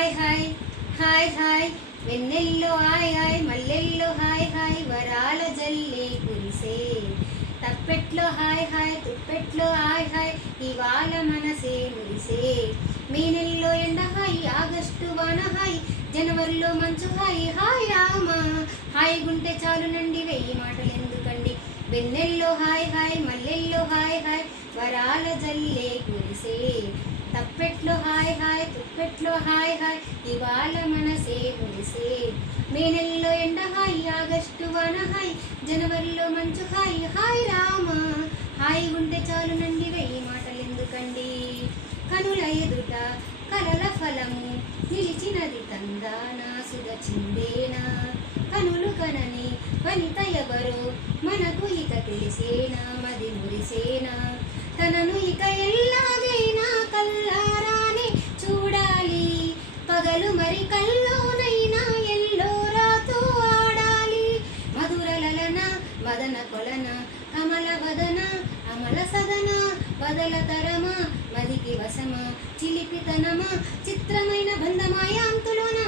hi hi hi hi వెన్నెల్లో hi hi మల్లెల్లో hi hi వరాల జల్లే కురిసే తప్పెట్లో హాయ్ హాయ్ తుప్పెట్లో హాయ్ హాయ్ ఇవాళ మనసే మురిసే మే నెలలో ఎండ హాయ్ ఆగస్టు వాన హాయ్ జనవరిలో మంచు హాయ్ హాయ్ రామా హాయ్ గుంటే చాలునండి వెయ్యి మాటలు ఎందుకండి వెన్నెల్లో హాయ్ హాయ్ మల్లెల్లో హాయ్ హాయ్ వరాల జల్లే కురిసే తప్పెట్లో హాయ్ హాయ్ తుప్పెట్లో హాయ్ హాయ్ ఇవాళ మనసే మురిసే మే నెలలో ఎండ హాయ్ ఆగస్టు వాన హాయ్ జనవరిలో మంచు హాయ్ హాయ్ రామా హాయ్ ఉంటే చాలునండి వెయ్యి మాటలు ఎందుకండి కనుల ఎదుట కలల ఫలము నిలిచినది తందానా సుధ చిందేనా కనులు కనని వనిత ఎవరో మనకు ఇక తెలిసేనా మది మురిసేనా తనను ఇక ఎల్లాగైనా కల్లారానే చూడాలి పగలు మరి కల్లోనైనా ఎల్లోరాతో ఆడాలి మధురలలన మదన కొలన కమల వదన అమల సదన బదలతరమా మదికి వశమా చిలిపితనమా చిత్రమైన బంధమాయాంతులోన